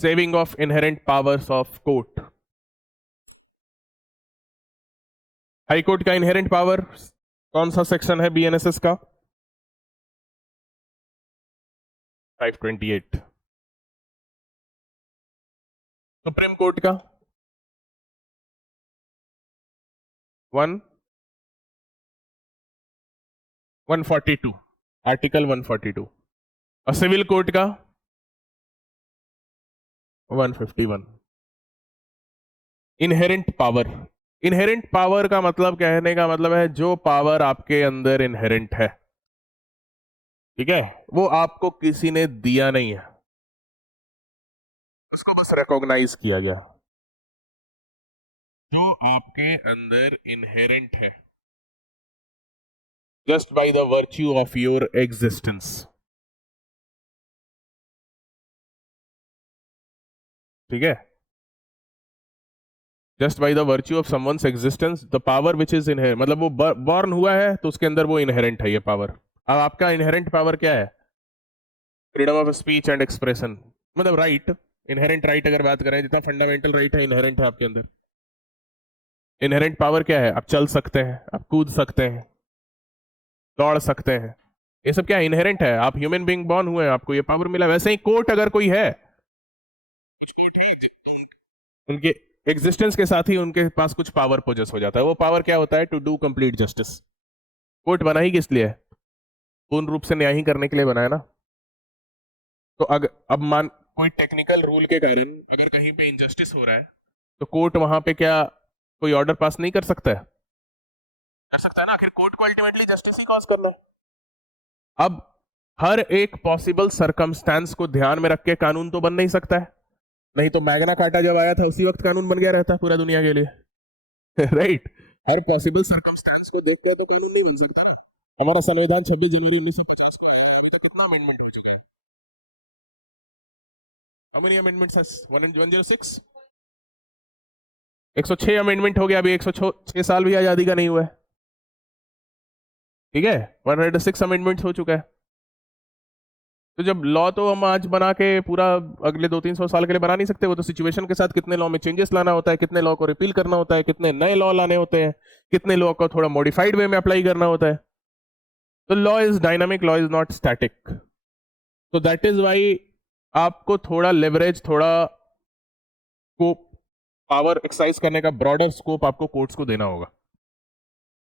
Saving of inherent powers of court. High court का inherent power कौन सा section है बीएनएसएस का? 528। सुप्रीम कोर्ट का 142, आर्टिकल 142। और सिविल कोर्ट का 151। इनहेरेंट पावर, इनहेरेंट पावर का मतलब कहने का मतलब है जो पावर आपके अंदर इनहेरेंट है, ठीक है, वो आपको किसी ने दिया नहीं है, उसको बस रिकॉग्नाइज किया गया। जो आपके अंदर इनहेरेंट है just by the virtue of your existence, ठीक है, just by the virtue of someone's existence the power which is inherent, मतलब वो बॉर्न हुआ है तो उसके अंदर वो इनहेरेंट है ये पावर। अब आपका इनहेरेंट पावर क्या है? Freedom of speech and expression, मतलब राइट, इनहेरेंट राइट अगर बात करें, जितना फंडामेंटल राइट है इनहेरेंट है आपके अंदर। इनहेरेंट पावर क्या है? आप चल सकते हैं, आप कूद सकते हैं, दौड़ सकते हैं, ये सब क्या है? इनहेरेंट है। आप ह्यूमन बीइंग बॉर्न हुए हैं, आपको ये पावर मिला। वैसे ही कोर्ट अगर कोई है, उनके एग्जिस्टेंस के साथ ही उनके पास कुछ पावर पोजेस हो जाता है। वो पावर क्या होता है? To do complete justice. Court बना ही किस लिए है? पूर्ण रूप से न्याय ही करने के लिए बनाया ना। तो अब मान कोई टेक्निकल रूल के कारण अगर कहीं पे इनजस्टिस हो रहा है तो कोर्ट वहां पे क्या कोई ऑर्डर पास नहीं कर सकता है? कर सकता है ना, आखिर कोर्ट को अल्टीमेटली जस्टिस ही कॉज करना है। अब हर एक पॉसिबल सर्कमस्टेंस को ध्यान में रख के कानून तो बन नहीं सकता है, नहीं तो मैग्ना कार्टा जब आया था उसी वक्त कानून बन गया रहता पूरा दुनिया के लिए राइट हर पॉसिबल सर्कमस्टेंस को देख के तो कानून नहीं बन सकता ना। हमारा संविधान 26 जनवरी 1950 को तो कितना अमेंडमेंट हो चुके हैं? How many amendments has 106? 106 amendment हो गया। अभी 106 साल भी आजादी का नहीं हुआ है, ठीक है, 106 अमेंडमेंट हो चुका है। तो जब लॉ तो हम आज बना के पूरा अगले 200-300 साल के लिए बना नहीं सकते, वो तो सिचुएशन के साथ कितने लॉ में चेंजेस लाना होता है, कितने लॉ को रिपील करना होता है, कितने नए लॉ लाने होते हैं, कितने लॉ को थोड़ा मॉडिफाइड वे में अप्लाई करना होता है। तो law is dynamic, law is not static. तो दैट इज वाई आपको थोड़ा लेवरेज, थोड़ा स्कोप, पावर एक्सरसाइज करने का ब्रॉडर स्कोप आपको कोर्ट्स को देना होगा,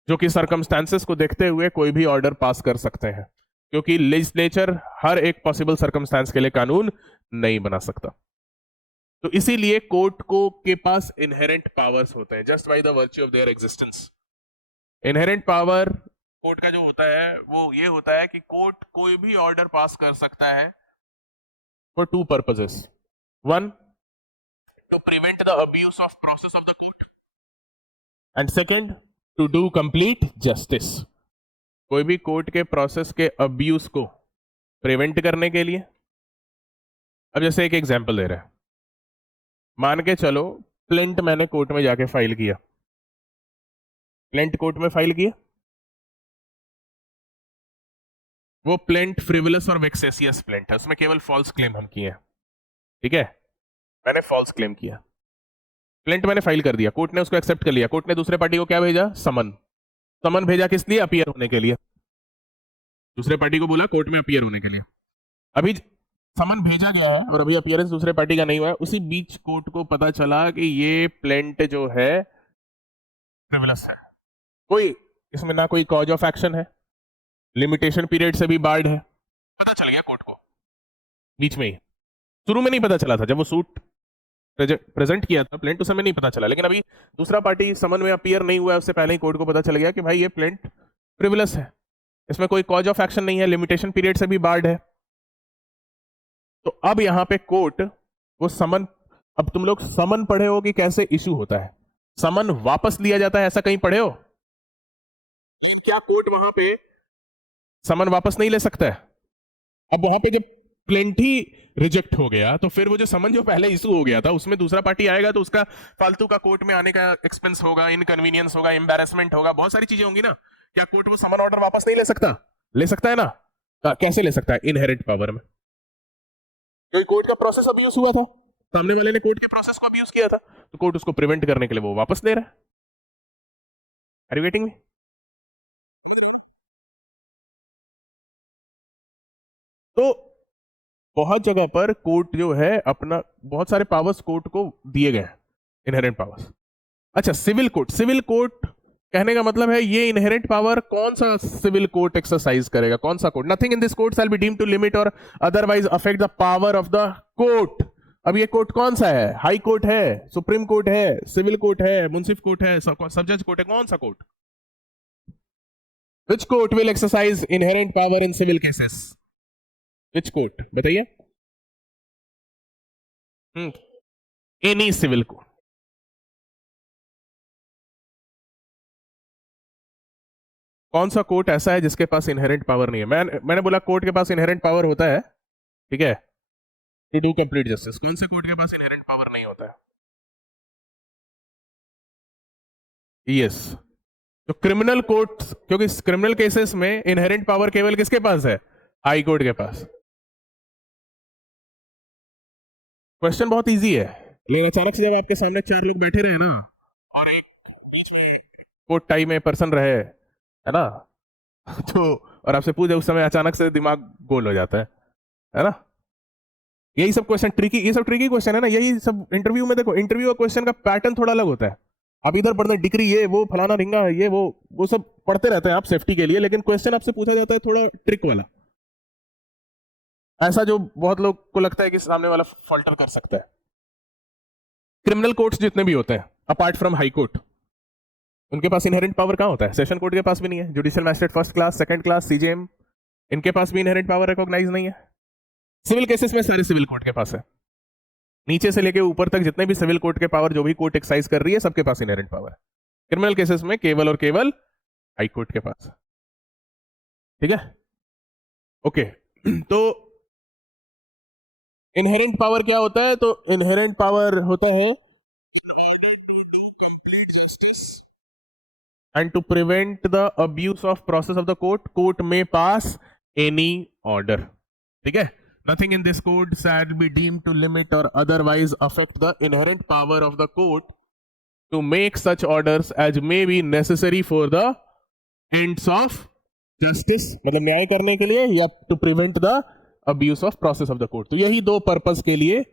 जो कि सर्कमस्टेंसेस को देखते हुए कोई भी ऑर्डर पास कर सकते हैं, क्योंकि लेजिस्लेचर हर एक पॉसिबल सर्कमस्टेंस के लिए कानून नहीं बना सकता। तो इसीलिए कोर्ट को के पास इनहेरेंट पावर्स होते हैं just by the virtue of their existence. Inherent power court का जो होता है वो ये होता है कि कोर्ट कोई भी ऑर्डर पास कर सकता है for to purposes. One, to prevent the abuse of process of the court, and second, to do complete justice। कोई भी कोर्ट के प्रोसेस के अब्यूज को प्रिवेंट करने के लिए। अब जैसे एक एग्जांपल दे रहे हैं, मान के चलो प्लेंट मैंने कोर्ट में जाके फाइल किया, प्लेंट कोर्ट में फाइल किया, वो प्लेंट फ्रिवलस और वेक्सेसियस प्लेंट है, उसमें केवल फॉल्स क्लेम हम किए हैं, ठीक है, मैंने फॉल्स क्लेम किया, प्लेंट मैंने फाइल कर दिया, कोर्ट ने उसको एक्सेप्ट कर लिया। कोर्ट ने दूसरे पार्टी को क्या भेजा? समन। समन भेजा किस लिए? अपीयर होने के लिए। दूसरे पार्टी को बोला कोर्ट में अपीयर होने के लिए। अभी समन भेजा गया है और अभी अपीयरेंस दूसरे पार्टी का नहीं हुआ है, उसी बीच कोर्ट को पता चला कि ये प्लेंट जो है फ्रिवलस है, कोई इसमें ना कोई कॉज ऑफ एक्शन है, लिमिटेशन पीरियड से भी बार्ड है, पता चल गया कोर्ट को बीच में ही। शुरू में नहीं पता चला था, जब वो सूट प्रेजेंट किया था प्लेंट, उस समय नहीं पता चला, लेकिन अभी दूसरा पार्टी समन में अपीयर नहीं हुआ है, उससे पहले ही कोर्ट को पता चल गया कि भाई ये प्लेंट फ्रिवलस है, इसमें कोई कॉज ऑफ एक्शन नहीं है, लिमिटेशन पीरियड से भी बार्ड है। तो अब यहां पे कोर्ट वो समन, अब तुम लोग समन पढ़े हो कि कैसे इशू होता है, समन वापस लिया जाता है, ऐसा कहीं पढ़े हो? क्या कोर्ट वहां पे समन वापस नहीं ले सकता है? अब वहां पे जब प्लेंट ही रिजेक्ट हो गया तो फिर वो जो समन जो पहले इशू हो गया था उसमें दूसरा पार्टी आएगा तो उसका फालतू का कोर्ट में आने का एक्सपेंस होगा, इनकन्वीनियंस होगा, एम्बैरेसमेंट होगा, बहुत सारी चीजें होंगी ना। क्या कोर्ट वो समन ऑर्डर वापस नहीं ले सकता? ले सकता है ना। कैसे ले सकता है? इनहेरेंट पावर में। कोई कोर्ट का प्रोसेस अब्यूज हुआ था, सामने वाले ने कोर्ट के प्रोसेस को अब्यूज किया था, तो कोर्ट उसको प्रिवेंट करने के लिए वो वापस ले रहा है। Are you getting me? तो बहुत जगह पर कोर्ट जो है अपना बहुत सारे पावर्स कोर्ट को दिए गए हैं, इनहेरेंट पावर्स। अच्छा, सिविल कोर्ट, सिविल कोर्ट कहने का मतलब है ये इनहेरेंट पावर कौन सा सिविल कोर्ट एक्सरसाइज करेगा, कौन सा court? Nothing in this court shall be deemed to limit or otherwise affect the power of the court. अब ये कोर्ट कौन सा है? हाई कोर्ट है, सुप्रीम कोर्ट है, सिविल कोर्ट है, मुंसिफ कोर्ट है, सब जज कोर्ट है, कौन सा court? Which court will exercise inherent power in civil cases? Which court बताइए? Any civil court. कौन सा कोर्ट ऐसा है जिसके पास इनहेरेंट पावर नहीं है? मैंने बोला कोर्ट के पास इनहेरेंट पावर होता है, ठीक है, टू डू कंप्लीट जस्टिस। कौन से कोर्ट के पास इनहेरेंट पावर नहीं होता है? यस, तो क्रिमिनल कोर्ट, क्योंकि क्रिमिनल केसेस में इनहेरेंट पावर केवल किसके पास है? हाई कोर्ट के पास। क्वेश्चन बहुत इजी है, लेकिन अचानक से जब आपके सामने चार लोग बैठे रहे ना और एक कोर्ट टाई में पर्सन रहे, है ना, तो और आपसे पूछे उस समय, अचानक से दिमाग गोल हो जाता है ना? यही सब क्वेश्चन ट्रिकी, ये सब ट्रिकी क्वेश्चन है ना, यही सब इंटरव्यू में देखो, इंटरव्यू का क्वेश्चन का पैटर्न थोड़ा अलग होता है। आप इधर पढ़ते हैं डिग्री ये वो फलाना ढिंगा ये वो सब पढ़ते रहते हैं आप सेफ्टी के लिए, लेकिन क्वेश्चन आपसे पूछा जाता है थोड़ा ट्रिक वाला, ऐसा जो बहुत लोग को लगता है कि सामने वाला फॉल्टर कर सकता है। क्रिमिनल कोर्ट्स जितने भी होते हैं अपार्ट फ्रॉम हाई कोर्ट, उनके पास इनहेरेंट पावर कहां होता है? सेशन कोर्ट के पास भी नहीं है, judicial magistrate first class, second class, CJM, इनके पास भी इनहेरेंट पावर रिकॉग्नाइज नहीं है। सिविल केसेस में सारे सिविल कोर्ट के पास है, नीचे से लेके ऊपर तक जितने भी सिविल कोर्ट के पावर जो भी कोर्ट एक्सरसाइज कर रही है सबके पास इनहेरेंट पावर है। क्रिमिनल केसेस में केवल और केवल हाई कोर्ट के पास, ठीक है? ओके, तो इनहेरेंट पावर क्या होता है? तो इनहेरेंट पावर होता है and to prevent the abuse of process of the court may pass any order, ठीक है? Nothing in this code shall be deemed to limit or otherwise affect the inherent power of the court to make such orders as may be necessary for the ends of justice, मतलब न्याय करने के लिए, या to prevent the abuse of process of the court। तो यही दो purpose के लिए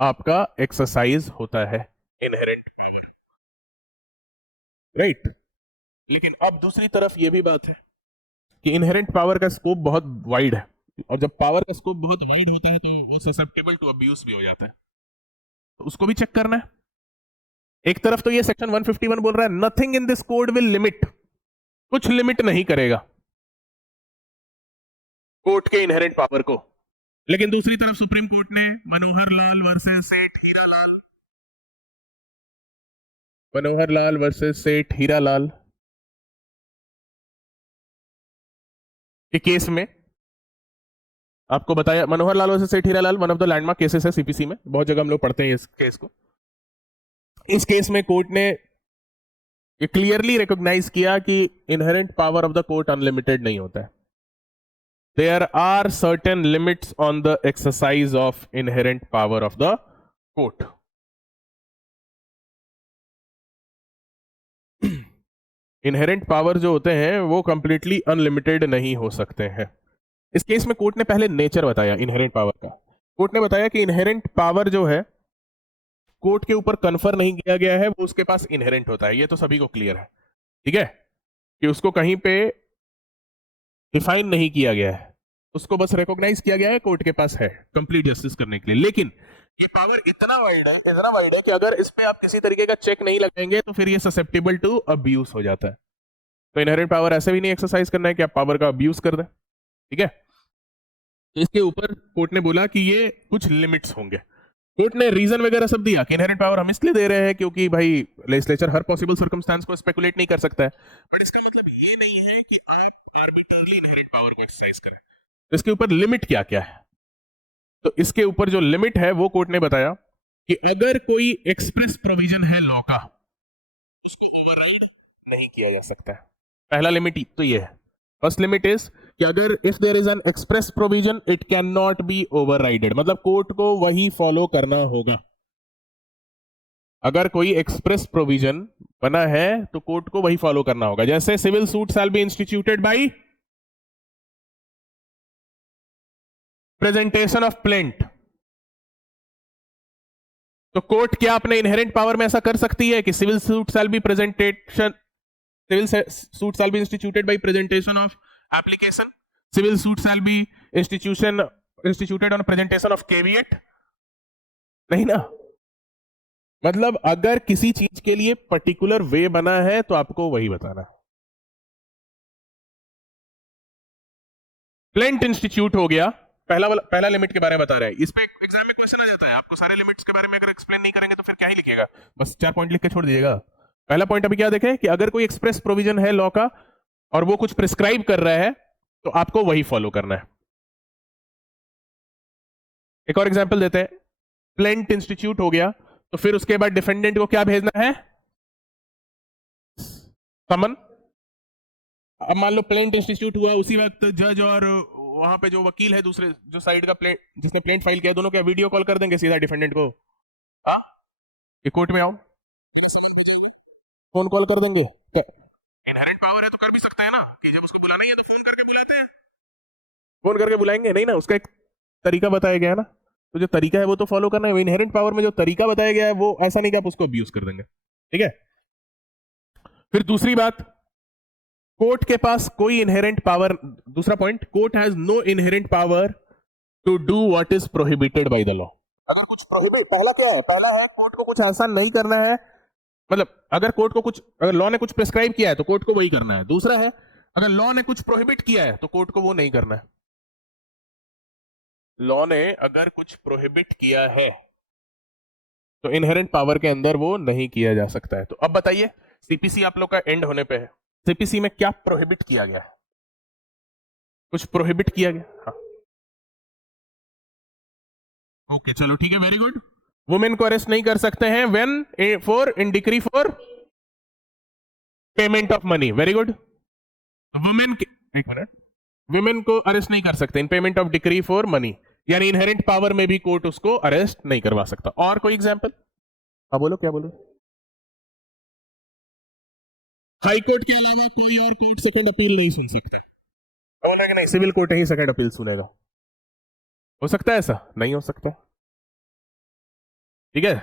आपका एक्सरसाइज होता है इनहेरेंट पावर, राइट? लेकिन अब दूसरी तरफ यह भी बात है कि इनहेरेंट पावर का स्कोप बहुत वाइड है, और जब पावर का स्कोप बहुत वाइड होता है तो वो ससेप्टेबल टू अब्यूज भी हो जाता है, तो उसको भी चेक करना है। एक तरफ तो ये सेक्शन 151 बोल रहा है nothing in this code will limit, कुछ लिमिट नहीं करेगा कोर्ट के इनहेरेंट पावर को, लेकिन दूसरी तरफ सुप्रीम कोर्ट ने मनोहर लाल वर्सेस सेठ हीरालाल के केस में आपको बताया, मनोहर लाल वर्सेस सेठ Hiralal one of the landmark cases है सीपीसी में, बहुत जगह हम लोग पढ़ते हैं इस केस को। इस केस में कोर्ट ने क्लियरली रिकॉग्नाइज किया कि inherent power of the court unlimited नहीं होता है। There are certain limits on the exercise of inherent power of the court. Inherent power जो होते हैं वो कंप्लीटली अनलिमिटेड नहीं हो सकते हैं। इस केस में कोर्ट ने पहले नेचर बताया इनहेरेंट पावर का। कोर्ट ने बताया कि इनहेरेंट पावर जो है कोर्ट के ऊपर कन्फर नहीं किया गया है, वो उसके पास इनहेरेंट होता है, ये तो सभी को क्लियर है, ठीक है, कि उसको कहीं पे डिफाइन नहीं किया गया है, उसको बस रिकॉग्नाइज किया गया है कोर्ट के पास है कंप्लीट जस्टिस करने के लिए। लेकिन ये पावर इतना वाइड है कि अगर इस पे आप किसी तरीके का चेक नहीं लगाएंगे तो फिर ये ससेप्टेबल टू अब्यूज हो जाता है। तो इनहेरेंट पावर ऐसे भी नहीं एक्सरसाइज करना है कि आप पावर का अब्यूज कर दें, ठीक है? इसके ऊपर कोर्ट ने बोला कि ये कुछ लिमिट्स होंगे। कोर्ट ने रीजन वगैरह सब दिया कि इनहेरेंट पावर हम इसलिए दे रहे हैं क्योंकि भाई लेजिस्लेचर हर पॉसिबल सर्कमस्टेंस को स्पेकुलेट नहीं कर सकता है, बट इसका मतलब ये नहीं है कि आप आर्बिट्रली इनहेरेंट पावर को एक्सरसाइज करें। तो इसके ऊपर लिमिट क्या क्या है? तो इसके ऊपर जो लिमिट है वो कोर्ट ने बताया कि अगर कोई एक्सप्रेस प्रोविजन है लॉ का उसको ओवरराइड नहीं किया जा सकता है। पहला लिमिट तो ये है, फर्स्ट लिमिट इज कि अगर if there is an express provision it can not be overrided, मतलब कोर्ट को वही फॉलो करना होगा। अगर कोई एक्सप्रेस प्रोविजन बना है तो कोर्ट को वही फॉलो करना होगा। जैसे civil suit shall be instituted by presentation of plaint, तो कोर्ट क्या अपने इनहेरेंट पावर में ऐसा कर सकती है कि civil suit shall be instituted by presentation of application, civil suit shall be instituted on presentation of caveat? नहीं ना। मतलब अगर किसी चीज के लिए पर्टिकुलर वे बना है तो आपको वही बताना। प्लेंट इंस्टीट्यूट हो गया, पहला लिमिट के बारे में बता रहा है। इस पे एग्जाम में क्वेश्चन आ जाता है, आपको सारे लिमिट्स के बारे में अगर एक्सप्लेन नहीं करेंगे तो फिर क्या ही लिखेगा, बस 4 पॉइंट लिख के छोड़ दीजिएगा। पहला पॉइंट अभी क्या देखें कि अगर कोई एक्सप्रेस प्रोविजन है लॉ का और वो कुछ प्रिस्क्राइब कर रहा है तो आपको वही फॉलो करना है। एक और एग्जांपल देते हैं, प्लेंट इंस्टीट्यूट हो गया तो फिर उसके बाद डिफेंडेंट को क्या भेजना है? समन। अब मान लो प्लेंट इंस्टीट्यूट हुआ, उसी वक्त जज और वहां पे जो वकील है दूसरे जो साइड का प्लेंट जिसने प्लेंट फाइल किया, दोनों क्या वीडियो कॉल कर देंगे सीधा डिफेंडेंट को? हाँ, ये कोर्ट में आओ, फोन कॉल कर देंगे। इनहेरेंट पावर है तो कर भी सकते हैं ना, कि जब उसको बुलाना ही है तो फोन करके बुलाते हैं। फोन करके बुलाएंगे नहीं ना, उसका एक तरीका बताया गया है ना, तो जो तरीका है वो तो फॉलो करना है। इनहेरेंट पावर में जो तरीका बताया गया है वो ऐसा नहीं कि आप उसको अब्यूज कर देंगे, ठीक है। फिर दूसरी बात, कोर्ट के पास कोई इनहेरेंट पावर, दूसरा point, court has no inherent power to do what is prohibited by the law. अगर कुछ प्रोहिबिट, पहला क्या है? पहला है कोर्ट को कुछ ऐसा नहीं करना है, मतलब अगर कोर्ट को कुछ, अगर लॉ ने कुछ प्रिस्क्राइब किया है तो कोर्ट को वही करना है। दूसरा है अगर लॉ ने कुछ प्रोहिबिट किया है तो कोर्ट को वो नहीं करना है। लॉ ने अगर कुछ प्रोहिबिट किया है तो इनहेरेंट पावर के अंदर वो नहीं किया जा सकता है। तो अब बताइए, सीपीसी आप लोग का एंड होने पे है, सीपीसी में क्या प्रोहिबिट किया गया है? कुछ प्रोहिबिट किया गया? हाँ, ओके चलो ठीक है, वेरी गुड। वुमेन को अरेस्ट नहीं कर सकते हैं when for in decree for payment of money, very good. Women, एक मिनट, वुमेन को अरेस्ट नहीं कर सकते इन payment of decree for money, यानी इनहेरेंट पावर में भी कोर्ट उसको अरेस्ट नहीं करवा सकता। और कोई एग्जांपल? हाँ बोलो, क्या बोलो? हाई कोर्ट के अलावा कोई और कोर्ट सेकंड अपील नहीं सुन सकता। बोला कि नहीं, सिविल कोर्ट ही सेकंड अपील सुनेगा। हो सकता है ऐसा? नहीं हो सकता, ठीक है।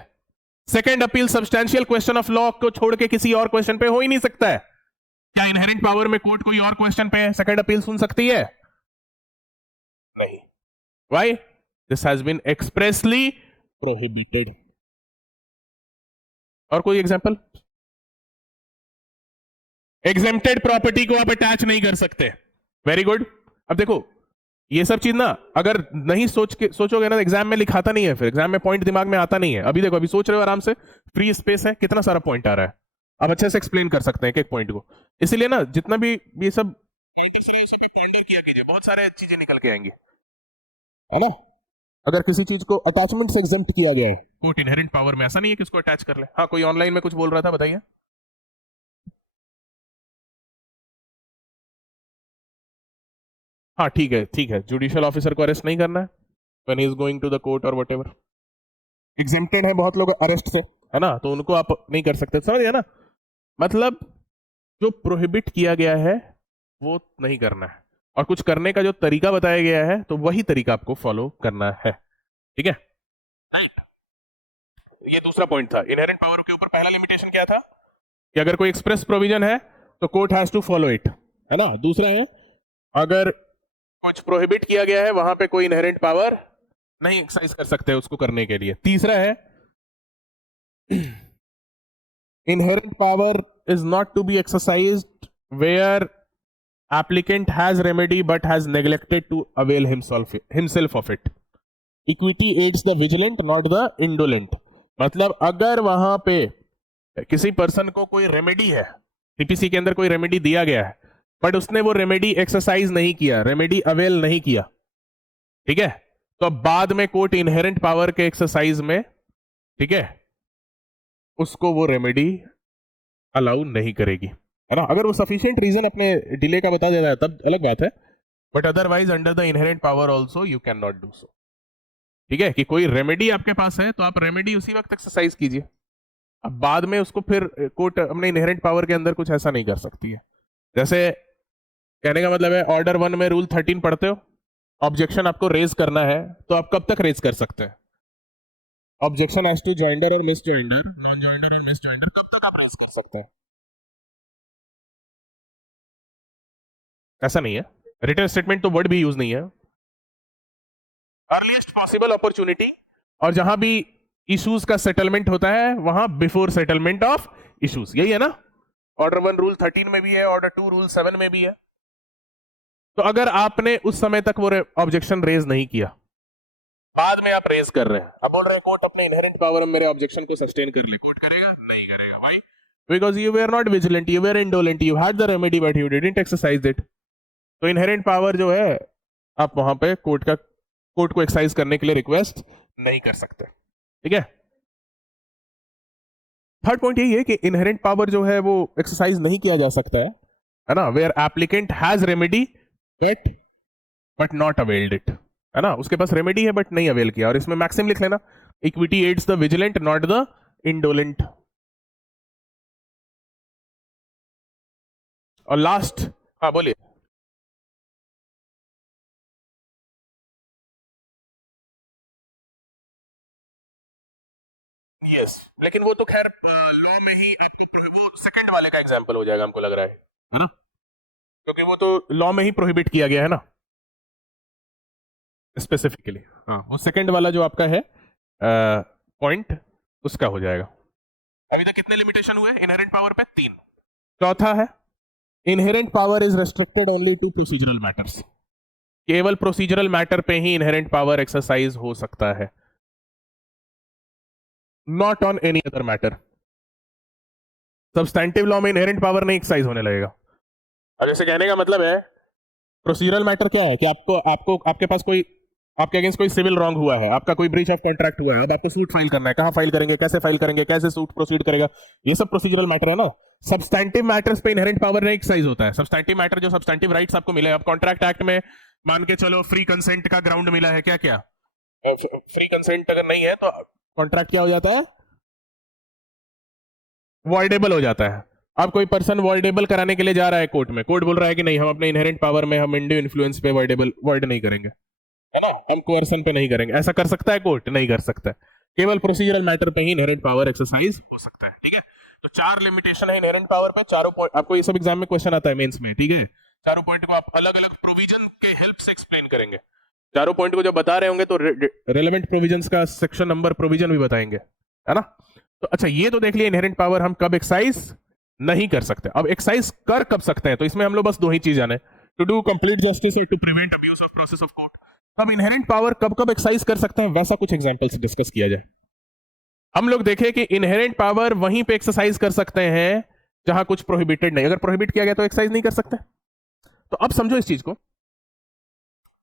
Second appeal substantial question of law को छोड़ के किसी और क्वेश्चन पे हो ही नहीं सकता है। क्या इनहेरेंट पावर में कोर्ट कोई और क्वेश्चन पे सेकंड अपील सुन सकती है? नहीं। Why? This has been expressly prohibited. और कोई एग्जांपल? एग्जेम्प्टेड प्रॉपर्टी को आप अटैच नहीं कर सकते, वेरी गुड। अब देखो ये सब चीज ना अगर नहीं सोचोगे ना, एग्जाम में लिखाता नहीं है, फिर एग्जाम में पॉइंट दिमाग में आता नहीं है। अभी देखो, अभी सोच रहे हो आराम से, फ्री स्पेस है, कितना सारा पॉइंट आ रहा है, आप अच्छे से एक्सप्लेन कर सकते हैं एक एक पॉइंट को। इसीलिए ना जितना भी ये सब किया कीजिए, बहुत सारे चीजें निकल के आएंगी, है ना। अगर किसी चीज को अटैचमेंट से एग्जेम्प्ट किया गया है कोर्ट इनहेरेंट पावर में, ऐसा नहीं है कि उसको अटैच कर ले। हाँ, कोई ऑनलाइन में कुछ बोल रहा था, बताइए। हाँ ठीक है, ठीक है, जुडिशियल ऑफिसर को अरेस्ट नहीं करना है when he is going to the court और व्हाटएवर। एग्जेम्प्टेड है बहुत लोग अरेस्ट से, है ना, तो उनको आप नहीं कर सकते, समझ गया ना। मतलब जो प्रोहिबिट किया गया है वो नहीं करना है, और कुछ करने का जो तरीका बताया गया है तो वही तरीका आपको फॉलो करना है, ठीक है। ये दूसरा पॉइंट था। इनहेरेंट पावर के ऊपर पहला लिमिटेशन क्या था कि अगर कोई एक्सप्रेस प्रोविजन है तो court has to follow it, है ना। दूसरा है अगर कुछ प्रोहिबिट किया गया है वहां पे कोई इनहेरेंट पावर नहीं एक्सरसाइज कर सकते उसको करने के लिए। तीसरा है inherent power is not to be exercised where applicant has remedy but has neglected to avail himself of it. Equity aids the vigilant not the indolent. मतलब अगर वहां पे किसी पर्सन को कोई रेमेडी है, सीपीसी के अंदर कोई रेमेडी दिया गया है, बट उसने वो रेमेडी एक्सरसाइज नहीं किया, रेमेडी अवेल नहीं किया, ठीक है, तो अब बाद में कोर्ट इनहेरेंट पावर के एक्सरसाइज में, ठीक है, उसको वो रेमेडी अलाउ नहीं करेगी, है ना। अगर वो सफिशिएंट रीजन अपने डिले का बता दिया जाए तब अलग बात है, but otherwise under the inherent power also you can not do so. ठीक है, कि कोई रेमेडी आपके पास है तो आप रेमेडी उसी वक्त एक्सरसाइज कीजिए, अब बाद में उसको फिर कोर्ट अपने इनहेरेंट पावर के अंदर कुछ ऐसा नहीं कर सकती है। जैसे कहने का मतलब है ऑर्डर 1 में रूल 13 पढ़ते हो, ऑब्जेक्शन आपको रेज करना है तो आप कब तक रेज कर सकते हैं? ऑब्जेक्शन एज टू जॉइंडर और मिस जॉइंडर, नॉन जॉइंडर और मिस जॉइंडर, कब तक आप रेज कर सकते हैं? ऐसा नहीं है, रिटर्न स्टेटमेंट तो वर्ड भी यूज नहीं है। अर्लीस्ट पॉसिबल अपॉर्चुनिटी, और जहां भी इश्यूज का सेटलमेंट होता है वहां बिफोर सेटलमेंट ऑफ इश्यूज, यही है ना? ऑर्डर 1 रूल 13 में भी है, ऑर्डर 2 रूल 7 में भी है। तो अगर आपने उस समय तक वो ऑब्जेक्शन रेज नहीं किया, बाद में आप रेज कर रहे हैं, अब बोल रहे हैं कोर्ट अपने इनहेरेंट पावर में मेरे ऑब्जेक्शन को सस्टेन कर ले, कोर्ट करेगा? नहीं करेगा। Why? Because you were not vigilant, you were indolent, you had the remedy but you didn't exercise it. तो इनहेरेंट पावर जो है आप वहां पे कोर्ट को एक्सरसाइज करने के लिए रिक्वेस्ट नहीं कर सकते। ठीक है, थर्ड पॉइंट यही है कि इनहेरेंट पावर जो है वो एक्सरसाइज नहीं किया जा सकता है ना, where applicant has remedy but not availed it, है ना, उसके पास रेमेडी है बट नहीं अवेल किया। और इसमें मैक्सिम लिख लेना, equity aids the vigilant not the indolent. और लास्ट, हाँ बोलिए। यस, लेकिन वो तो खैर लॉ में ही आपको वो सेकंड वाले का एग्जांपल हो जाएगा, हमको लग रहा है ना, क्योंकि वो तो लॉ में ही प्रोहिबिट किया गया है ना स्पेसिफिकली। हाँ, वो सेकंड वाला जो आपका है पॉइंट, उसका हो जाएगा। अभी तक कितने लिमिटेशन हुए इनहेरेंट पावर पे? 3। चौथा है inherent power is restricted only to procedural matters, केवल प्रोसीजरल मैटर पे ही इनहेरेंट पावर एक्सरसाइज हो सकता है, not on any other matter. Substantive law में इनहेरेंट पावर नहीं एक्सरसाइज होने लगेगा। अब जैसे कहने का मतलब है प्रोसीजरल मैटर क्या है कि आपको आपको आपके पास कोई, आपके अगेंस्ट कोई सिविल रॉन्ग हुआ है, आपका कोई ब्रीच ऑफ कॉन्ट्रैक्ट हुआ है, अब आपको सूट फाइल करना है, कहां फाइल करेंगे, कैसे फाइल करेंगे, कैसे सूट प्रोसीड करेगा, ये सब प्रोसीजरल मैटर है ना। सब्सटैंटिव मैटर्स पे इनहेरेंट पावर नहीं एक्सरसाइज होता है। सब्सटैंटिव मैटर जो सब्सटैंटिव राइट्स आपको मिले, अब कॉन्ट्रैक्ट एक्ट में मान के चलो फ्री कंसेंट का ग्राउंड मिला है, क्या क्या फ्री कंसेंट अगर नहीं है तो कॉन्ट्रैक्ट क्या हो जाता है? वॉइडेबल हो जाता है। अब कोई पर्सन वॉइडेबल कराने के लिए जा रहा है कोर्ट में, कोर्ट बोल रहा है कि नहीं, हम अपने इनहेरेंट पावर में हम इंडियो इन्फ्लुएंस पे वॉइड नहीं करेंगे, है ना, हम कोर्सन पे नहीं करेंगे। ऐसा कर सकता है कोर्ट? नहीं कर सकता है। केवल प्रोसीजरल मैटर पे ही इनहेरेंट पावर एक्सरसाइज हो सकता है। ठीक है, तो 4 लिमिटेशन है इनहेरेंट पावर पे, चारों पॉइंट आपको ये सब एग्जाम में क्वेश्चन आता है मेंस में। ठीक है, चारों पॉइंट को आप अलग अलग प्रोविजन के हेल्प से एक्सप्लेन करेंगे। चारों पॉइंट को जब बता रहे होंगे तो रेलेवेंट प्रोविजंस का सेक्शन नंबर प्रोविजन भी बताएंगे, है ना। तो अच्छा, ये तो देख लिया इनहेरेंट पावर हम कब एक्सरसाइज नहीं कर सकते। अब एक्सरसाइज कर कब सकते हैं, तो इसमें हम लोग बस 2 ही चीज जाने, टू डू कंप्लीट जस्टिस और to prevent abuse of process of court. अब इनहेरेंट पावर कब कब एक्सरसाइज कर सकते हैं, वैसा कुछ एग्जांपल से डिस्कस किया जाए। हम लोग देखें कि इनहेरेंट पावर वहीं पे एक्सरसाइज कर सकते हैं जहां कुछ प्रोहिबिटेड नहीं, अगर प्रोहिबिट किया गया तो एक्सरसाइज नहीं कर सकते। तो अब समझो इस चीज को,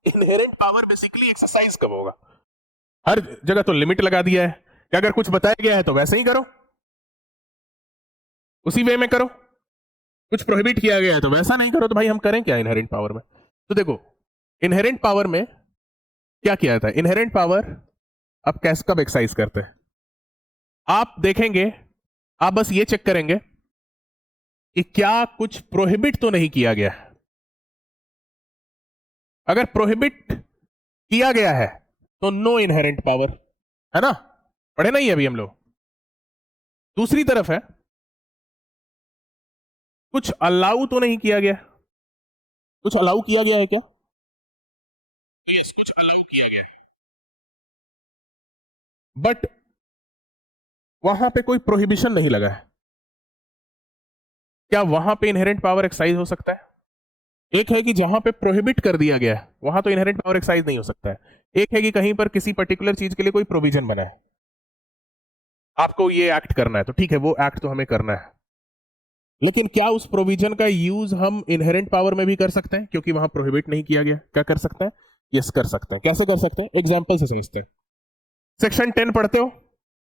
इनहेरेंट पावर बेसिकली एक्सरसाइज कब होगा? हर जगह तो लिमिट लगा दिया है कि अगर कुछ बताया गया है तो वैसे ही करो, उसी वे में करो, कुछ प्रोहिबिट किया गया है तो वैसा नहीं करो। तो भाई हम करें क्या इनहेरेंट पावर में? तो देखो, इनहेरेंट पावर में क्या किया जाता है, इनहेरेंट पावर आप कैसे कब एक्सरसाइज करते हैं? आप देखेंगे, आप बस ये चेक करेंगे कि क्या कुछ प्रोहिबिट तो नहीं किया गया। अगर प्रोहिबिट किया गया है तो नो इनहेरेंट पावर, है ना, पढ़े नहीं अभी हम लोग। दूसरी तरफ है कुछ अलाउ तो नहीं किया गया, कुछ अलाउ किया गया है क्या? यस, कुछ अलाउ किया गया है, बट वहां पे कोई प्रोहिबिशन नहीं लगा है। क्या वहां पे इनहेरेंट पावर एक्सरसाइज हो सकता है? एक है कि जहां पे प्रोहिबिट कर दिया गया है वहां तो इनहेरेंट पावर एक्सरसाइज नहीं हो सकता है। एक है कि कहीं पर किसी पर्टिकुलर चीज के लिए कोई प्रोविजन बना है, आपको ये एक्ट करना है, तो ठीक है वो एक्ट तो हमें करना है, लेकिन क्या उस प्रोविजन का यूज हम इनहेरेंट पावर में भी कर सकते हैं क्योंकि वहां प्रोहिबिट नहीं किया गया? क्या कर सकते हैं? यस, कर सकते हैं। कैसे कर सकते हैं, एग्जाम्पल से समझते हैं। सेक्शन 10 पढ़ते हो,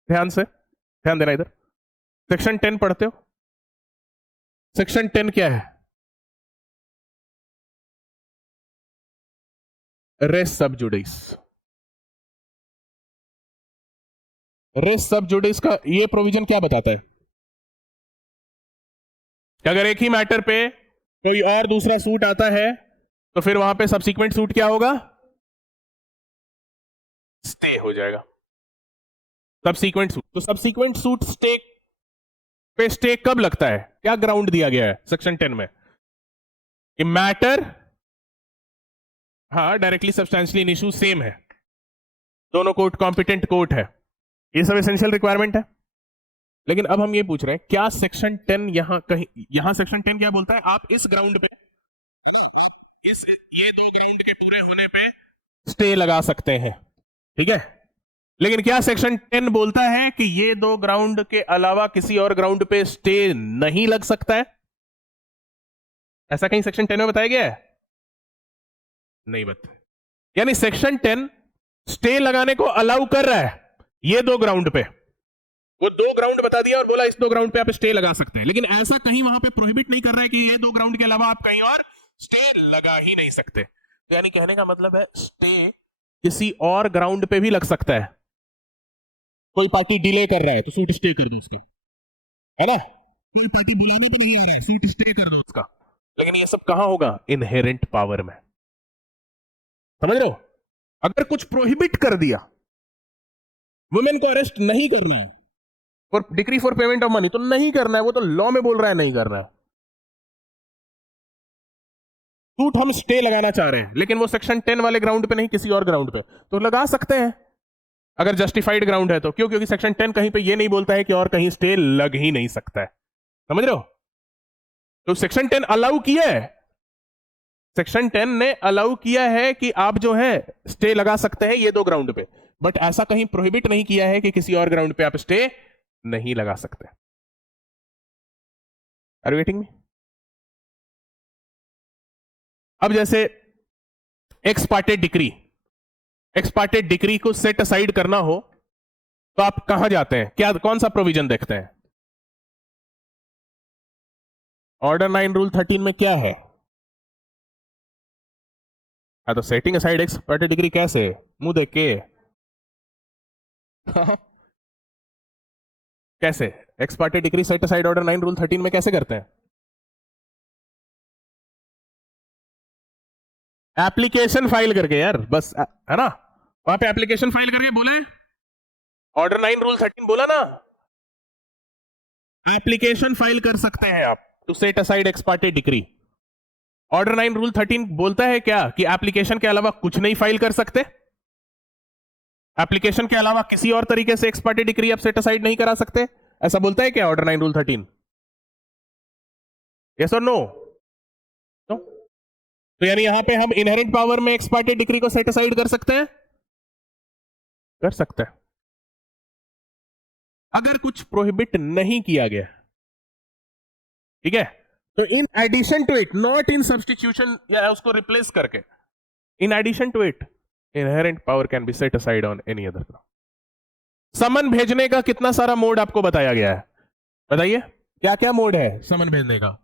ध्यान से, ध्यान देना इधर। सेक्शन 10 पढ़ते हो, सेक्शन 10 क्या है? रेस सब जुडिस। रेस सब जुडिस का ये प्रोविजन क्या बताता है कि अगर एक ही मैटर पे कोई और दूसरा सूट आता है तो फिर वहां पे सबसीक्वेंट सूट क्या होगा, स्टे हो जाएगा सबसीक्वेंट सूट। तो सबसीक्वेंट सूट स्टे पे स्टे कब लगता है, क्या ग्राउंड दिया गया है सेक्शन 10 में कि मैटर, हाँ डायरेक्टली सब्सटेंशियली इन इशू सेम है, दोनों कोर्ट कॉम्पिटेंट कोर्ट है, ये सब एसेंशियल रिक्वायरमेंट है। लेकिन अब हम ये पूछ रहे हैं क्या सेक्शन 10 यहां कहीं, यहां सेक्शन 10 क्या बोलता है, आप इस ग्राउंड पे, इस ये दो ग्राउंड के पूरे होने पे स्टे लगा सकते हैं, ठीक है। लेकिन क्या सेक्शन 10 बोलता है कि ये दो ग्राउंड के अलावा किसी और ग्राउंड पे स्टे नहीं लग सकता है, ऐसा कहीं सेक्शन 10 में बताया गया है, नहीं बताया। यानी सेक्शन 10 स्टे लगाने को अलाउ कर रहा है ये दो ग्राउंड पे, वो दो ग्राउंड बता दिया और बोला इस दो ग्राउंड पे आप स्टे लगा सकते हैं, लेकिन ऐसा कहीं वहां पे प्रोहिबिट नहीं कर रहा है कि ये दो ग्राउंड के अलावा आप कहीं और स्टे लगा ही नहीं सकते। तो यानी कहने का मतलब है स्टे किसी और ग्राउंड पे भी लग सकता है, कोई पार्टी डिले कर रहा है तो सूट स्टे कर दो उसके, है ना, कोई पार्टी बुलाने पे नहीं आ रहा है सूट स्टे कर दो उसका। लेकिन ये सब कहां होगा, इनहेरेंट पावर में, समझ रहे हो। अगर कुछ प्रोहिबिट कर दिया, वुमेन को अरेस्ट नहीं करना है for decree for payment of money, तो नहीं करना है, वो तो लॉ में बोल रहा है नहीं करना है, सूट हम स्टे लगाना चाह रहे हैं लेकिन वो सेक्शन 10 वाले ग्राउंड पे नहीं किसी और ग्राउंड पे, तो लगा सकते हैं अगर जस्टिफाइड ग्राउंड है तो। क्यों, क्योंकि सेक्शन 10 कहीं पे ये नहीं बोलता है कि और कहीं स्टे लग ही नहीं सकता है, समझ रहे हो। तो सेक्शन 10 अलाउ किया है, सेक्शन 10 ने अलाउ किया है कि आप जो है स्टे लगा सकते हैं ये दो ग्राउंड पे, बट ऐसा कहीं प्रोहिबिट नहीं किया है कि किसी और ग्राउंड पे आप स्टे नहीं लगा सकते। Are you getting me. अब जैसे ex parte decree, ex parte decree को सेट असाइड करना हो तो आप कहां जाते हैं, क्या कौन सा प्रोविजन देखते हैं, ऑर्डर 9 रूल 13 में क्या है। हाँ तो setting aside ex parte decree कैसे, मुंह देख के कैसे x parte decree set aside order 9 rule 13 में कैसे करते हैं, एप्लीकेशन फाइल करके यार, बस है ना, वहां पे एप्लीकेशन फाइल करके बोले, ऑर्डर 9 रूल 13 बोला ना, एप्लीकेशन फाइल कर सकते हैं आप to set aside ex parte decree. Order 9 rule 13 बोलता है क्या कि एप्लीकेशन के अलावा कुछ नहीं फाइल कर सकते, एप्लीकेशन के अलावा किसी और तरीके से एक्स पार्टे डिक्री आप सेट असाइड नहीं करा सकते, ऐसा बोलता है क्या ऑर्डर 9 रूल 13, यस और नो। तो यानी यहां पे हम इनहेरेंट पावर में एक्स पार्टे डिक्री को सेट असाइड कर सकते हैं, कर सकते हैं अगर कुछ प्रोहिबिट नहीं किया गया, ठीक है। तो in addition to it, not in substitution या उसको रिप्लेस करके, in addition to it inherent power can be set aside on any other ground. Summon भेजने का कितना सारा मोड आपको बताया गया है, बताइए क्या क्या मोड है समन भेजने का।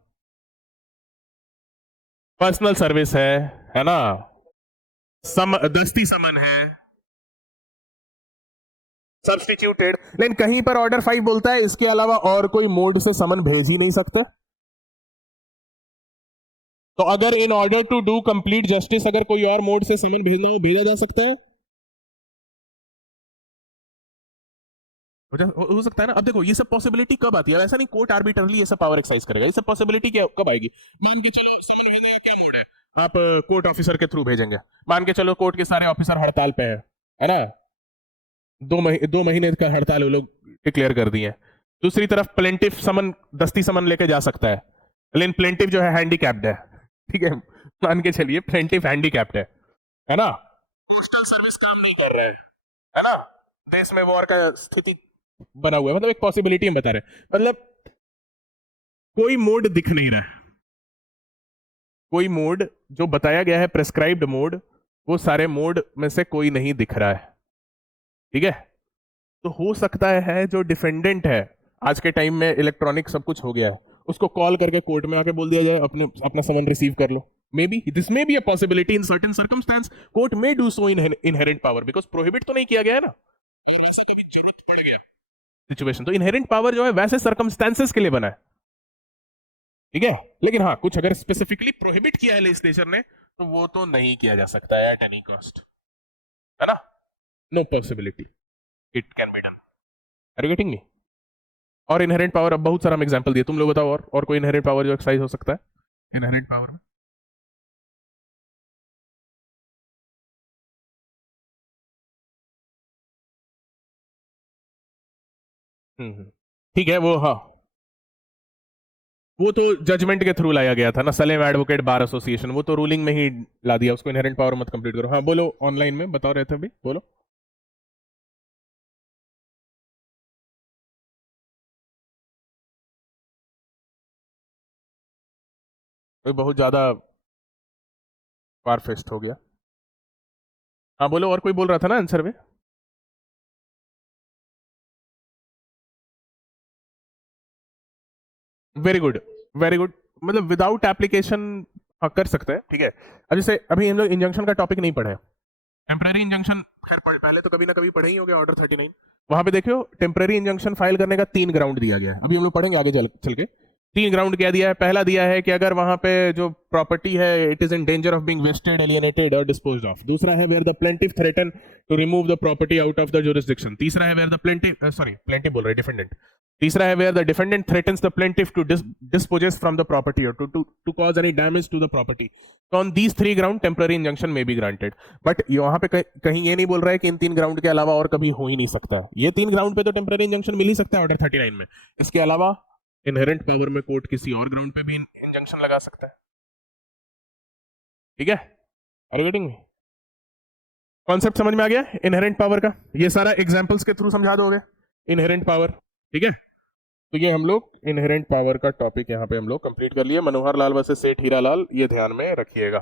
पर्सनल सर्विस है ना, दस्ती समन है, सब्सटीट्यूटेड, लेकिन कहीं पर ऑर्डर 5 बोलता है इसके अलावा और कोई मोड से समन भेज ही नहीं सकते। तो अगर in order to do complete justice अगर कोई और मोड से समन भेजना हो भेजा जा सकता है, हो सकता है ना। अब देखो ये सब पॉसिबिलिटी कब आती है, ऐसा नहीं कोर्ट आर्बिट्रली ये सब पावर एक्सरसाइज करेगा, ये सब पॉसिबिलिटी क्या कब आएगी, मान के चलो समन भेजने का क्या मोड है, आप कोर्ट ऑफिसर के थ्रू भेजेंगे, मान के चलो कोर्ट के सारे ऑफिसर हड़ताल पे है ना, 2 महीने का हड़ताल वो लोग डिक्लेयर कर दिए। दूसरी तरफ प्लेंटिफ समन, दस्ती समन लेके जा सकता है, लेकिन प्लेंटिफ जो है हैंडीकैप्ड है, ठीक है, मान के चलिए प्लेंटिफ हैंडीकैप्ड है ना, पोस्टल सर्विस काम नहीं कर रहा है ना, देश में वॉर का स्थिति बना हुआ है, मतलब एक पॉसिबिलिटी हम बता रहे हैं, मतलब कोई मोड दिख नहीं रहा है, कोई मोड जो बताया गया है प्रेस्क्राइब्ड मोड, वो सारे मोड में से कोई नहीं दिख रहा है, ठीक है। तो हो सकता है जो डिफेंडेंट है, आज के टाइम में इलेक्ट्रॉनिक सब कुछ हो गया है, उसको कॉल करके कोर्ट में आके बोल दिया जाए अपना समन रिसीव कर लो, maybe this maybe a possibility in certain circumstance court may do so in inherent power because prohibit तो नहीं किया गया है ना, जरूरत पड़ गया सिचुएशन, तो इनहेरेंट पावर जो है वैसे सर्कमस्टेंसेस के लिए बना है, ठीक है। लेकिन हाँ कुछ अगर स्पेसिफिकली प्रोहिबिट किया है लेजिस्लेचर ने तो वो तो नहीं किया जा सकता है एट एनी कॉस्ट, है ना, no possibility it can be done. Are you getting me? और इनहेरेंट पावर अब बहुत सारा हम एग्जांपल दिए, तुम लोग बताओ और कोई इनहेरेंट पावर जो एक्सरसाइज हो सकता है इनहेरेंट पावर में? ठीक है वो, हाँ वो तो जजमेंट के थ्रू लाया गया था ना, सलेम एडवोकेट बार एसोसिएशन, वो तो रूलिंग में ही ला दिया उसको, इनहेरेंट पावर मत कंप्लीट करो। हाँ बोलो, ऑनलाइन में बता रहे थे अभी, बोलो। कोई बहुत ज्यादा फार-फेच्ड हो गया। हाँ बोलो, और कोई बोल रहा था ना आंसर में? वेरी गुड, वेरी गुड, मतलब विदाउट एप्लीकेशन हाँ कर सकते हैं, ठीक है। अब जैसे अभी हम लोग इंजंक्शन का टॉपिक नहीं पढ़े, टेम्पररी इंजंक्शन खैर पहले तो कभी ना कभी पढ़े ही होंगे, ऑर्डर 39 वहां पे देखियो टेम्पररी इंजंक्शन फाइल करने का 3 ग्राउंड दिया गया है, अभी हम लोग पढ़ेंगे आगे चल के। 3 ग्राउंड क्या दिया है? पहला दिया है कि अगर वहां पे जो प्रॉपर्टी है it is in danger of being wasted, alienated और डिस्पोज्ड ऑफ। दूसरा है where the plaintiff threaten to remove the property out of the jurisdiction. तीसरा है where the plaintiff sorry plaintiff बोल रहे डिफेंडेंट। तीसरा है where the defendant threatens the plaintiff to dispossess from the property और to cause any damage to the property. तो on these 3 ground temporary injunction में be granted. But यहाँ पे कहीं ये नहीं बोल रहा है कि इन 3 ग्राउंड के अलावा और कभी हो ही नहीं सकता है। ये 3 ग्राउंड पे तो टेम्पररी इंजंक्शन मिल ही सकता है ऑर्डर 39 में। इसके अलावा इनहेरेंट पावर में कोर्ट किसी और ग्राउंड पे भी इंजंक्शन लगा सकता है, ठीक है। Are you getting me? Concept समझ में आ गया इनहेरेंट पावर का? ये सारा एग्जांपल्स के थ्रू समझा दोगे इनहेरेंट पावर, ठीक है। तो ये हम लोग इनहेरेंट पावर का टॉपिक यहाँ पे हम लोग कंप्लीट कर लिए। मनोहर लाल वर्सेस सेठ हीरालाल, ये ध्यान में रखिएगा,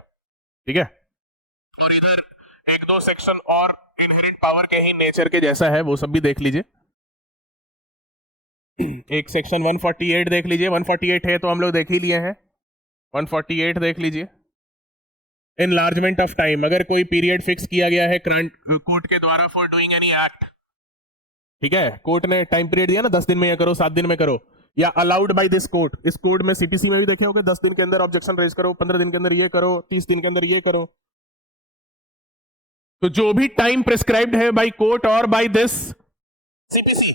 ठीक है। और इधर एक दो सेक्शन और इनहेरेंट पावर के ही नेचर के जैसा है वो सब भी देख लीजिए। एक सेक्शन 148 देख लीजिए, 148 है तो हम लोग देख ही लिए हैं, 148 देख लीजिए। एनलार्जमेंट ऑफ टाइम, अगर कोई पीरियड फिक्स किया गया है कोर्ट के द्वारा फॉर डूइंग एनी एक्ट, ठीक है, कोर्ट ने टाइम पीरियड दिया ना 10 दिन में ये करो, 7 दिन में करो, या अलाउड बाय दिस कोर्ट। इस कोर्ट में सीपीसी में भी देखे होगे 10 दिन के अंदर ऑब्जेक्शन रेज करो, 15 दिन के अंदर ये करो, 30 दिन के अंदर ये करो। तो जो भी टाइम प्रिस्क्राइब्ड है बाय कोर्ट और बाय दिस सीपीसी,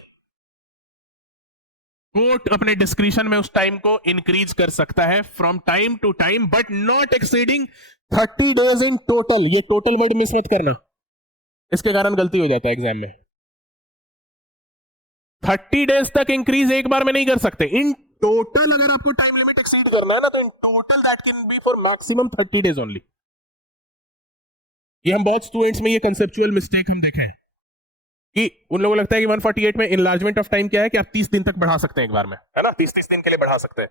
कोर्ट अपने डिस्क्रिशन में उस टाइम को इंक्रीज कर सकता है from time to time, but not exceeding 30 days in total. ये टोटल वर्ड मिस मत करना, इसके कारण गलती हो जाता है एग्जाम में। 30 डेज तक इंक्रीज एक बार में नहीं कर सकते, इन टोटल अगर आपको टाइम लिमिट एक्सीड करना है ना तो in total that can be for maximum 30 days only. ये हम बहुत स्टूडेंट्स में ये कंसेप्चुअल मिस्टेक हम देखे हैं कि उन लोगों को लगता है कि 148 में इनलार्जमेंट ऑफ टाइम क्या है कि आप 30 दिन तक बढ़ा सकते हैं एक बार में, है ना, 30 दिन के लिए बढ़ा सकते हैं।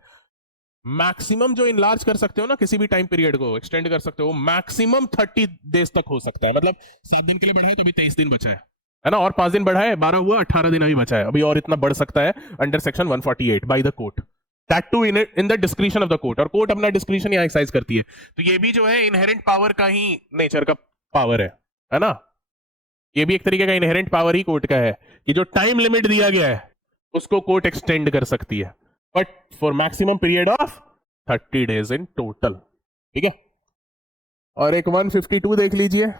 मैक्सिमम जो इनलार्ज कर सकते हो ना, किसी भी टाइम पीरियड को एक्सटेंड कर सकते हो, मैक्सिमम 30 डेज तक हो सकता है। मतलब 7 दिन के लिए बढ़ाए तो अभी 23 दिन बचा है ना, और 5 दिन बढ़ाए 12 हुआ, 18 दिन अभी बचा है, अभी और इतना बढ़ सकता है under section 148 by the court, that too in the discretion of the court. और कोर्ट अपना डिस्क्रिशन यहां एक्सरसाइज करती है। तो ये भी जो है इनहेरेंट पावर का ही नेचर का पावर है ना, ये भी एक तरीके का इनहेरेंट पावर ही कोर्ट का है कि जो टाइम लिमिट दिया गया है उसको कोर्ट एक्सटेंड कर सकती है, but for maximum period of 30 days in total, ठीक है। और एक 152 देख लीजिए,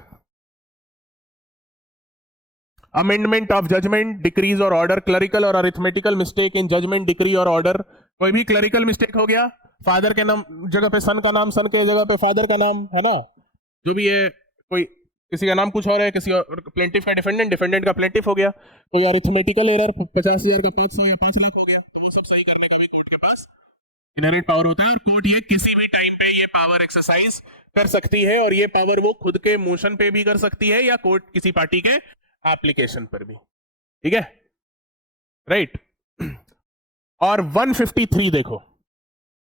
अमेंडमेंट ऑफ जजमेंट, डिक्रीज और ऑर्डर, क्लरिकल और arithmetical mistake in judgment, decree और ऑर्डर। कोई भी क्लरिकल मिस्टेक हो गया, फादर के नाम जगह पे सन का नाम, सन के जगह पे फादर का नाम, है ना, जो भी है, कोई किसी का नाम कुछ और है, किसी और प्लेंटिफ का डिफेंडेंट, डिफेंडेंट का प्लेंटिफ हो गया, कोई अरिथमेटिकल एरर 50,000 का 500 या 5 लाख हो गया, तो ये सब सही करने का भी कोर्ट के पास इनहेरेंट पावर होता है। और कोर्ट ये किसी भी टाइम पे ये पावर एक्सरसाइज कर सकती है, और ये पावर वो खुद के मोशन पे भी कर सकती है या कोर्ट किसी पार्टी के एप्लीकेशन पर भी, ठीक है, राइट। और 153 देखो,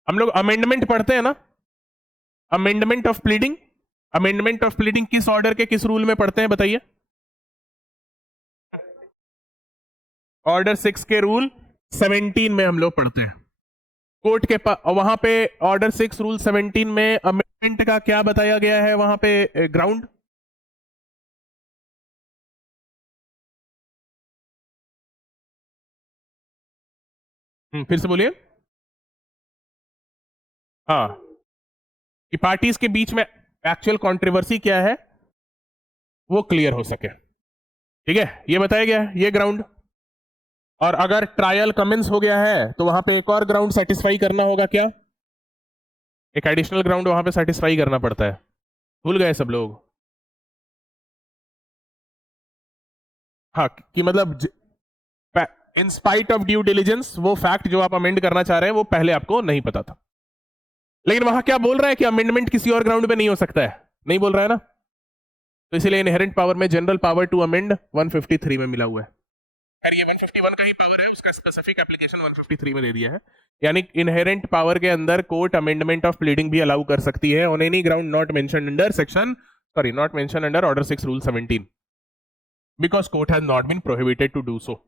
हम लोग अमेंडमेंट पढ़ते हैं ना, amendment of pleading, amendment of pleading किस ऑर्डर के किस रूल में पढ़ते हैं बताइए? ऑर्डर 6 के रूल 17 में हम लोग पढ़ते हैं। कोर्ट के वहां पे ऑर्डर 6 रूल 17 में अमेंडमेंट का क्या बताया गया है वहां पे ग्राउंड? फिर से बोलिए। हाँ, कि पार्टीज के बीच में एक्चुअल कंट्रोवर्सी क्या है वो क्लियर हो सके। ठीक है, ये बताया गया है, ये ग्राउंड। और अगर ट्रायल कमेंस हो गया है तो वहां पे एक और ग्राउंड सेटिस्फाई करना होगा, क्या? एक एडिशनल ग्राउंड वहां पे सेटिस्फाई करना पड़ता है। भूल गए सब लोग? हाँ, कि मतलब in spite of due diligence वो फैक्ट जो आप अमेंड करना चाह रहे हैं वो पहले आपको नहीं पता था। लेकिन वहां क्या बोल रहा है कि अमेंडमेंट किसी और ग्राउंड पे नहीं हो सकता है? नहीं बोल रहा है ना। तो इसलिए इनहेरेंट पावर में जनरल पावर टू अमेंड 153 में मिला हुआ है। खैर ये 151 का ही पावर है, उसका स्पेसिफिक एप्लीकेशन 153 में दे दिया है। यानी इनहेरेंट पावर के अंदर कोर्ट अमेंडमेंट ऑफ प्लीडिंग भी अलाउ कर सकती है on any ground not mention under section, sorry, not mention under order 6 rule 17, because court has not been prohibited to do so.